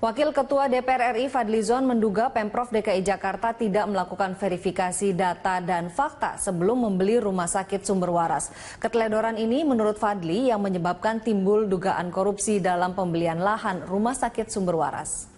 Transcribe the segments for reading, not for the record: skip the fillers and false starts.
Wakil Ketua DPR RI Fadlizon menduga Pemprov DKI Jakarta tidak melakukan verifikasi data dan fakta sebelum membeli rumah sakit sumber waras. Keteledoran ini menurut Fadli yang menyebabkan timbul dugaan korupsi dalam pembelian lahan rumah sakit sumber waras.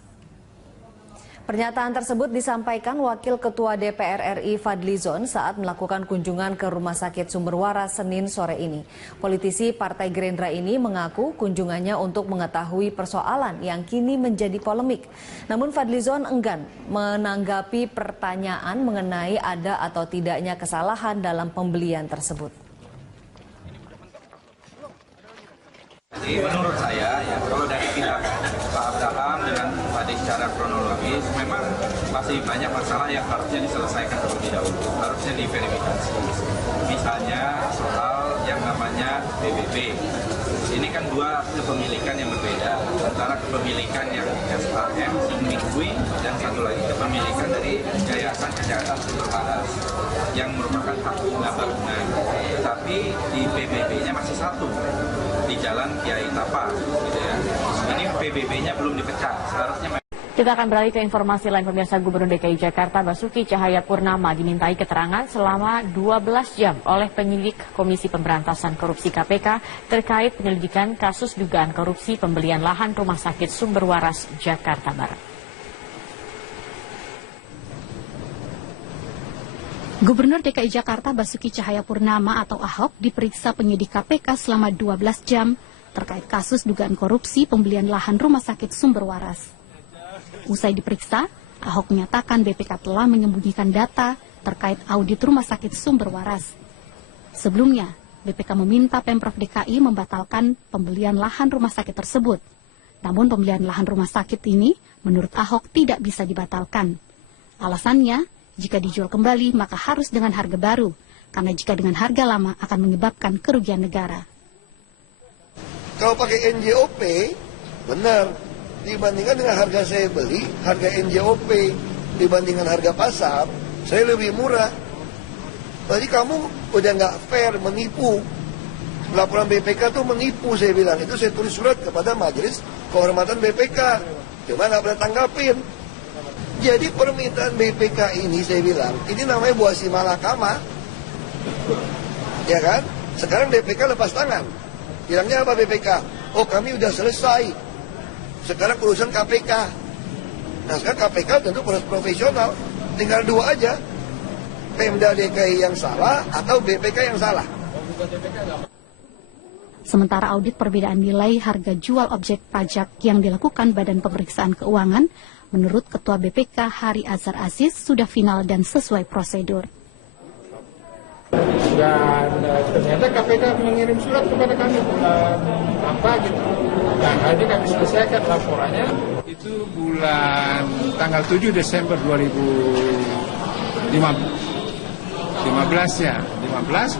Pernyataan tersebut disampaikan Wakil Ketua DPR RI Fadlizon saat melakukan kunjungan ke Rumah Sakit Sumber Waras Senin sore ini. Politisi Partai Gerindra ini mengaku kunjungannya untuk mengetahui persoalan yang kini menjadi polemik. Namun Fadlizon enggan menanggapi pertanyaan mengenai ada atau tidaknya kesalahan dalam pembelian tersebut. Jadi menurut saya, ya kalau dari pihak Pak Abraham dengan tadi secara kronologis, memang masih banyak masalah yang harusnya diselesaikan terlebih dahulu, harusnya diverifikasi. Misalnya soal yang namanya PBB. Ini kan dua kepemilikan yang berbeda, antara kepemilikan yang SAM, Sigmikui, dan satu lagi kepemilikan dari Yayasan Kesehatan Sumber Waras yang merupakan hak gabungan. Tapi di PBB-nya masih satu, di Jalan Kiai Tapa, gitu ya. Ini PBB-nya belum dipecah, seharusnya. Kita akan beralih ke informasi lain. Pemirsa, Gubernur DKI Jakarta Basuki Cahayapurnama dimintai keterangan selama 12 jam oleh penyidik Komisi Pemberantasan Korupsi KPK terkait penyelidikan kasus dugaan korupsi pembelian lahan Rumah Sakit Sumber Waras Jakarta Barat. Gubernur DKI Jakarta Basuki Cahayapurnama atau Ahok diperiksa penyidik KPK selama 12 jam terkait kasus dugaan korupsi pembelian lahan Rumah Sakit Sumber Waras. Usai diperiksa, Ahok menyatakan BPK telah menyembunyikan data terkait audit Rumah Sakit Sumber Waras. Sebelumnya, BPK meminta Pemprov DKI membatalkan pembelian lahan rumah sakit tersebut. Namun pembelian lahan rumah sakit ini menurut Ahok tidak bisa dibatalkan. Alasannya, jika dijual kembali maka harus dengan harga baru, karena jika dengan harga lama akan menyebabkan kerugian negara. Kalau pakai NJOP, benar. Dibandingkan dengan harga saya beli, harga NJOP dibandingkan harga pasar, saya lebih murah. Jadi kamu udah nggak fair, menipu. Laporan BPK itu menipu, saya bilang. Itu saya tulis surat kepada Majelis Kehormatan BPK. Cuma nggak pernah tanggapin. Jadi permintaan BPK ini saya bilang, ini namanya buah si malakama. Ya kan? Sekarang BPK lepas tangan. Bilangnya apa BPK? Oh, kami udah selesai. Sekarang urusan KPK. Nah sekarang KPK tentu profesional. Tinggal dua aja. Pemda DKI yang salah atau BPK yang salah. Sementara audit perbedaan nilai harga jual objek pajak yang dilakukan Badan Pemeriksaan Keuangan, menurut Ketua BPK Hari Azhar Aziz sudah final dan sesuai prosedur. Dan ternyata KPK mengirim surat kepada kami apa gitu. Dan hari ini kami selesaikan laporannya. Itu bulan tanggal 7 Desember 2015 ya, 15.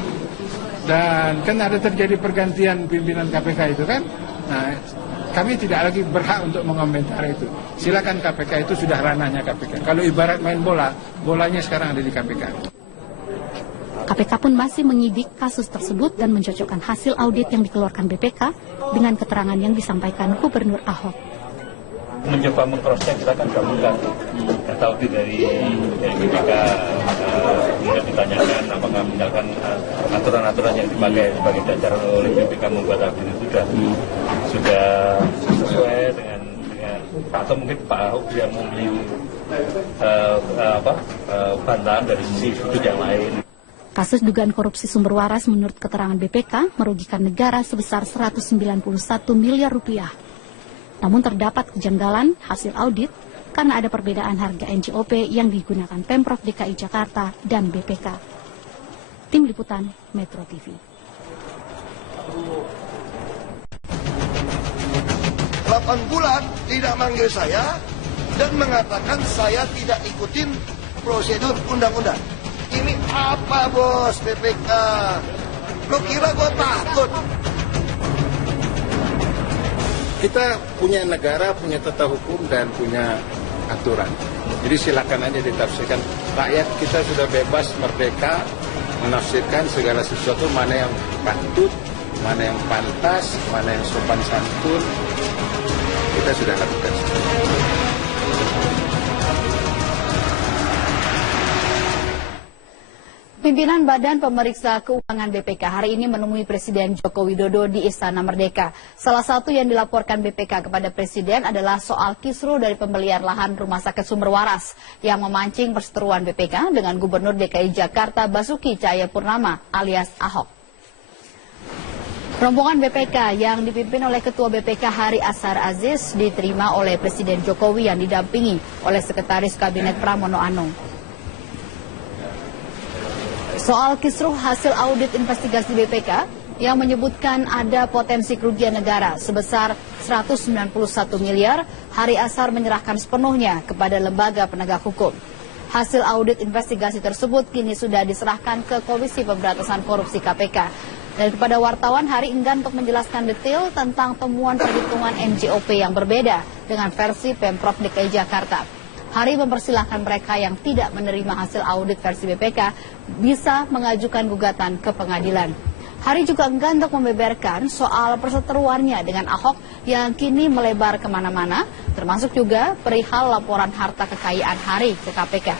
Dan kan ada terjadi pergantian pimpinan KPK itu kan. Nah, kami tidak lagi berhak untuk mengomentari itu. Silakan KPK, itu sudah ranahnya KPK. Kalau ibarat main bola, bolanya sekarang ada di KPK. KPK pun masih menyidik kasus tersebut dan mencocokkan hasil audit yang dikeluarkan BPK dengan keterangan yang disampaikan Gubernur Ahok. Mencoba mengcross-check, kita kan gabungkan data audit dari BPK, kemudian ditanyakan apakah misalkan aturan-aturan yang dipakai sebagai dasar oleh BPK membuat audit itu sudah sesuai dengan atau mungkin Pak Ahok yang membeli bantahan dari sisi sudut yang lain. Kasus dugaan korupsi sumber waras menurut keterangan BPK merugikan negara sebesar 191 miliar rupiah. Namun terdapat kejanggalan hasil audit karena ada perbedaan harga NJOP yang digunakan Pemprov DKI Jakarta dan BPK. Tim Liputan Metro TV. 8 bulan tidak manggil saya dan mengatakan saya tidak ikutin prosedur undang-undang. Ini apa bos BPK? Lo kira gue takut? Kita punya negara, punya tata hukum dan punya aturan. Jadi silakan aja ditafsirkan. Rakyat kita sudah bebas, merdeka, menafsirkan segala sesuatu, mana yang patut, mana yang pantas, mana yang sopan santun. Kita sudah lakukan. Pimpinan Badan Pemeriksa Keuangan BPK hari ini menemui Presiden Joko Widodo di Istana Merdeka. Salah satu yang dilaporkan BPK kepada Presiden adalah soal kisru dari pembelian lahan Rumah Sakit Sumber Waras yang memancing perseteruan BPK dengan Gubernur DKI Jakarta Basuki Cahayapurnama alias Ahok. Rombongan BPK yang dipimpin oleh Ketua BPK Hari Ashar Aziz diterima oleh Presiden Jokowi yang didampingi oleh Sekretaris Kabinet Pramono Anung. Soal kisruh hasil audit investigasi BPK yang menyebutkan ada potensi kerugian negara sebesar 191 miliar, Hari Ashar menyerahkan sepenuhnya kepada lembaga penegak hukum. Hasil audit investigasi tersebut kini sudah diserahkan ke Komisi Pemberantasan Korupsi KPK. Dan kepada wartawan, Hari enggan untuk menjelaskan detail tentang temuan perhitungan NJOP yang berbeda dengan versi Pemprov DKI Jakarta. Hari mempersilahkan mereka yang tidak menerima hasil audit versi BPK bisa mengajukan gugatan ke pengadilan. Hari juga enggan untuk membeberkan soal perseteruannya dengan Ahok yang kini melebar kemana-mana, termasuk juga perihal laporan harta kekayaan Hari ke KPK.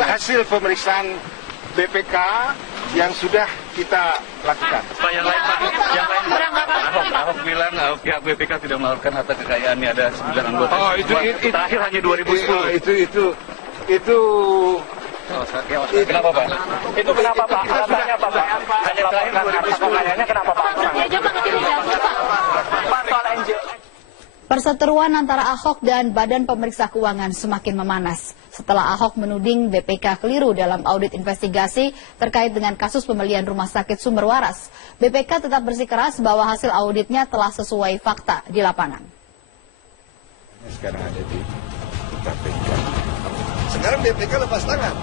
Hasil pemeriksaan BPK yang sudah kita lakukan. Pak, yang lain Ahok bilang pihak BPK tidak melaporkan harta kekayaannya, ada 9 anggota. Oh, itu terakhir hanya 2010. Itu kenapa Pak? Itu kenapa Pak? Alasannya apa Pak? Hanya terakhir 2010. Kenapa Pak? Perseteruan antara Ahok dan Badan Pemeriksa Keuangan semakin memanas setelah Ahok menuding BPK keliru dalam audit investigasi terkait dengan kasus pembelian Rumah Sakit Sumber Waras. BPK tetap bersikeras bahwa hasil auditnya telah sesuai fakta di lapangan. Sekarang ada di KPK. Sekarang BPK lepas tangan.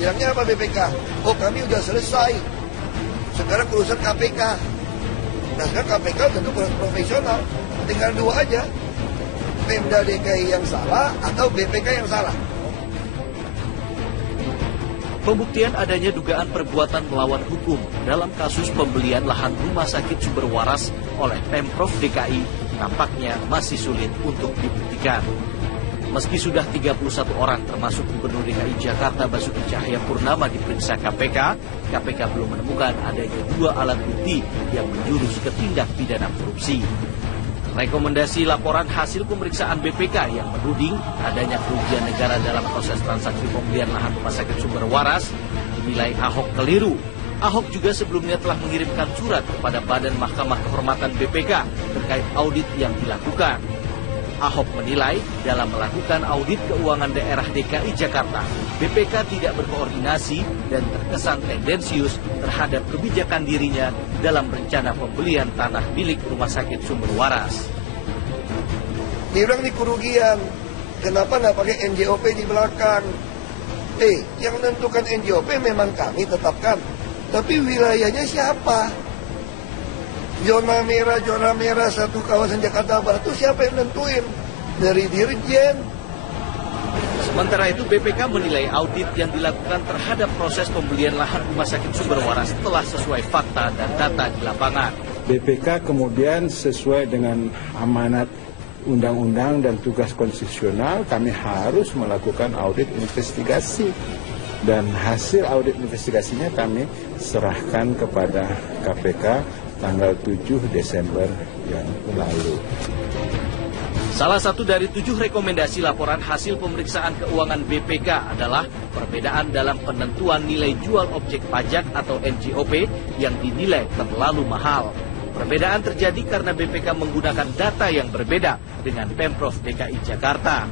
Bilangnya apa BPK? Oh, kami udah selesai. Sekarang urusan KPK. Nah, sekarang KPK tentu profesional. Tinggal dua aja. Pemda DKI yang salah atau BPK yang salah. Pembuktian adanya dugaan perbuatan melawan hukum dalam kasus pembelian lahan Rumah Sakit Sumber Waras oleh Pemprov DKI nampaknya masih sulit untuk dibuktikan. Meski sudah 31 orang termasuk Gubernur DKI Jakarta Basuki Cahayapurnama diperiksa KPK, KPK belum menemukan adanya 2 alat bukti yang menjurus ke tindak pidana korupsi. Rekomendasi laporan hasil pemeriksaan BPK yang menuding adanya kerugian negara dalam proses transaksi pembelian lahan Rumah Sakit Sumber Waras dinilai Ahok keliru. Ahok juga sebelumnya telah mengirimkan surat kepada Badan Mahkamah Kehormatan BPK terkait audit yang dilakukan. Ahok menilai dalam melakukan audit keuangan daerah DKI Jakarta, BPK tidak berkoordinasi dan terkesan tendensius terhadap kebijakan dirinya dalam rencana pembelian tanah milik Rumah Sakit Sumber Waras. Dia bilang ini kerugian, kenapa nggak pakai NJOP di belakang? Yang menentukan NJOP memang kami tetapkan, tapi wilayahnya siapa? Zona merah satu kawasan Jakarta Barat itu siapa yang nentuin? Dari Dirjen. Sementara itu BPK menilai audit yang dilakukan terhadap proses pembelian lahan Rumah Sakit Sumber Waras telah sesuai fakta dan data di lapangan. BPK kemudian sesuai dengan amanat undang-undang dan tugas konstitusional, kami harus melakukan audit investigasi. Dan hasil audit investigasinya kami serahkan kepada KPK tanggal 7 Desember yang lalu. Salah satu dari 7 rekomendasi laporan hasil pemeriksaan keuangan BPK adalah perbedaan dalam penentuan nilai jual objek pajak atau NJOP yang dinilai terlalu mahal. Perbedaan terjadi karena BPK menggunakan data yang berbeda dengan Pemprov DKI Jakarta.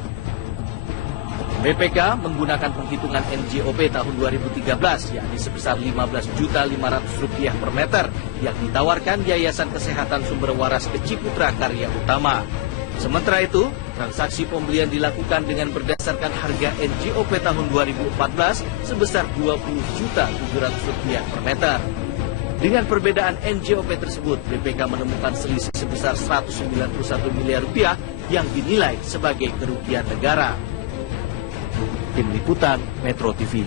BPK menggunakan penghitungan NJOP tahun 2013 yakni sebesar Rp15.500.000 per meter yang ditawarkan Yayasan Kesehatan Sumber Waras ke Ciputra Karya Utama. Sementara itu, transaksi pembelian dilakukan dengan berdasarkan harga NJOP tahun 2014 sebesar Rp20.700.000 per meter. Dengan perbedaan NJOP tersebut, BPK menemukan selisih sebesar Rp191 miliar yang dinilai sebagai kerugian negara. Tim Liputan Metro TV.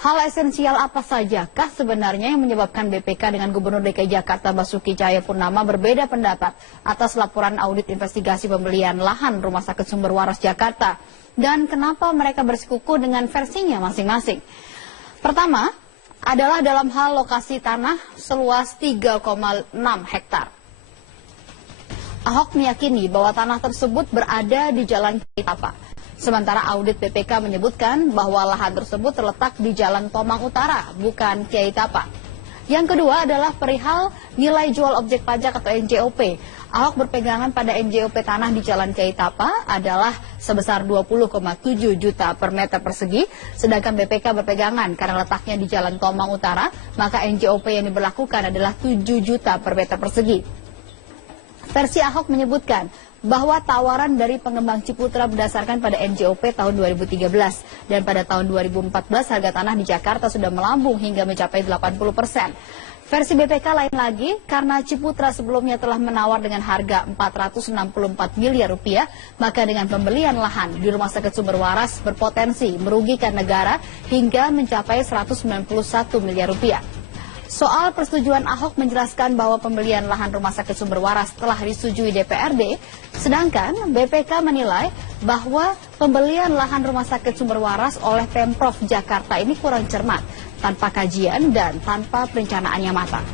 Hal esensial apa sajakah sebenarnya yang menyebabkan BPK dengan Gubernur DKI Jakarta Basuki Cahayapurnama berbeda pendapat atas laporan audit investigasi pembelian lahan Rumah Sakit Sumber Waras Jakarta? Dan kenapa mereka bersikukuh dengan versinya masing-masing? Pertama, adalah dalam hal lokasi tanah seluas 3,6 hektar. Ahok meyakini bahwa tanah tersebut berada di Jalan Kiai Tapa. Sementara audit BPK menyebutkan bahwa lahan tersebut terletak di Jalan Tomang Utara, bukan Kiai Tapa. Yang kedua adalah perihal nilai jual objek pajak atau NJOP. Ahok berpegangan pada NJOP tanah di Jalan Kiai Tapa adalah sebesar 20,7 juta per meter persegi, sedangkan BPK berpegangan karena letaknya di Jalan Tomang Utara, maka NJOP yang diberlakukan adalah 7 juta per meter persegi. Versi Ahok menyebutkan bahwa tawaran dari pengembang Ciputra berdasarkan pada NJOP tahun 2013 dan pada tahun 2014 harga tanah di Jakarta sudah melambung hingga mencapai 80%. Versi BPK lain lagi karena Ciputra sebelumnya telah menawar dengan harga 464 miliar rupiah, maka dengan pembelian lahan di Rumah Sakit Sumber Waras berpotensi merugikan negara hingga mencapai 191 miliar rupiah. Soal persetujuan Ahok menjelaskan bahwa pembelian lahan Rumah Sakit Sumber Waras telah disetujui DPRD, sedangkan BPK menilai bahwa pembelian lahan Rumah Sakit Sumber Waras oleh Pemprov Jakarta ini kurang cermat, tanpa kajian dan tanpa perencanaan yang matang.